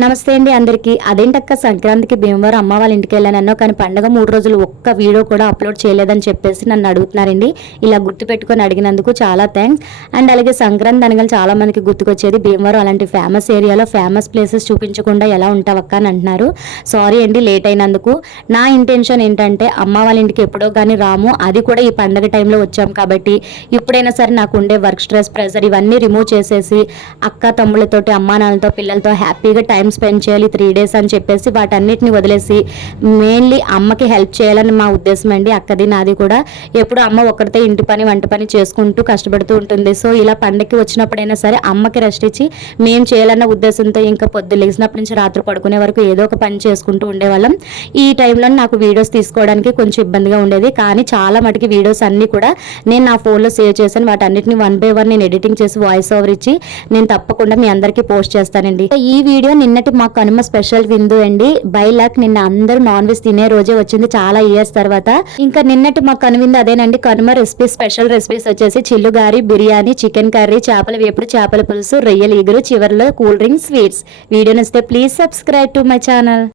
నమస్తే అండి అందరికీ. అదేంటక్క సంక్రాంతికి భీమవరం అమ్మ వాళ్ళ ఇంటికి వెళ్ళానన్నో కానీ పండగ 3 రోజులు ఒక్క వీడియో కూడా అప్లోడ్ చేయలేదని చెప్పేసి నన్ను అడుగుతున్నారండి. ఇలా గుర్తుపెట్టుకొని అడిగినందుకు చాలా థ్యాంక్స్. అండ్ అలాగే సంక్రాంతి అనగానే చాలా మందికి గుర్తుకొచ్చేది భీమవరం అలాంటి ఫేమస్ ఏరియాలో ఫేమస్ ప్లేసెస్ చూపించకుండా ఎలా ఉంటావక్క అని అంటున్నారు. సారీ అండి లేట్ అయినందుకు. నా ఇంటెన్షన్ ఏంటంటే అమ్మ వాళ్ళ ఇంటికి ఎప్పుడో కానీ రాము, అది కూడా ఈ పండగ టైంలో వచ్చాం కాబట్టి ఇప్పుడైనా సరే నాకు ఉండే వర్క్ స్ట్రెస్ ప్రెజర్ ఇవన్నీ రిమూవ్ చేసేసి అక్క తమ్ముళ్ళతోటి అమ్మా నాన్నలతో పిల్లలతో హ్యాపీగా టైం స్పెండ్ చేయాలి 3 days అని చెప్పేసి వాటన్నిటిని వదిలేసి మెయిన్లీ అమ్మకి హెల్ప్ చేయాలని మా ఉద్దేశం అండి. అక్కది నాది కూడా. ఎప్పుడు అమ్మ ఒక్కరితే ఇంటి పని వంట పని చేసుకుంటూ కష్టపడుతూ ఉంటుంది. సో ఇలా పండగకి వచ్చినప్పుడైనా సరే అమ్మకి రెస్ట్ ఇచ్చి మేము చేయాలన్న ఉద్దేశంతో ఇంకా పొద్దు లేచినప్పటి నుంచి రాత్రి పడుకునే వరకు ఏదో ఒక పని చేసుకుంటూ ఉండేవాళ్ళం. ఈ టైంలో నాకు వీడియోస్ తీసుకోవడానికి కొంచెం ఇబ్బందిగా ఉండేది, కానీ చాలా మటుకి వీడియోస్ అన్నీ కూడా నేను నా ఫోన్లో సేవ్ చేశాను. వాటన్నిటిని 1 by 1 నేను ఎడిటింగ్ చేసి వాయిస్ ఓవర్ ఇచ్చి నేను తప్పకుండా మీ అందరికీ పోస్ట్ చేస్తానండి. ఈ వీడియో నిన్నటి మా కనుమ స్పెషల్ విందు అండి. బై లక్ నిన్న అందరూ నాన్ వెజ్ తినే రోజే వచ్చింది చాలా ఇయర్స్ తర్వాత. ఇంకా నిన్నటి మా కనువిందు అదేనండి. కనుమ రెసిపీస్ స్పెషల్ రెసిపీస్ వచ్చేసి చిల్లుగారి, బిర్యానీ, చికెన్ కర్రీ, చేపల వేపుడు, చేపల పులుసు, రొయ్యల ఇగురు, చివరిలో కూల్ డ్రింక్స్, స్వీట్స్. వీడియో నచ్చితే please subscribe to my channel.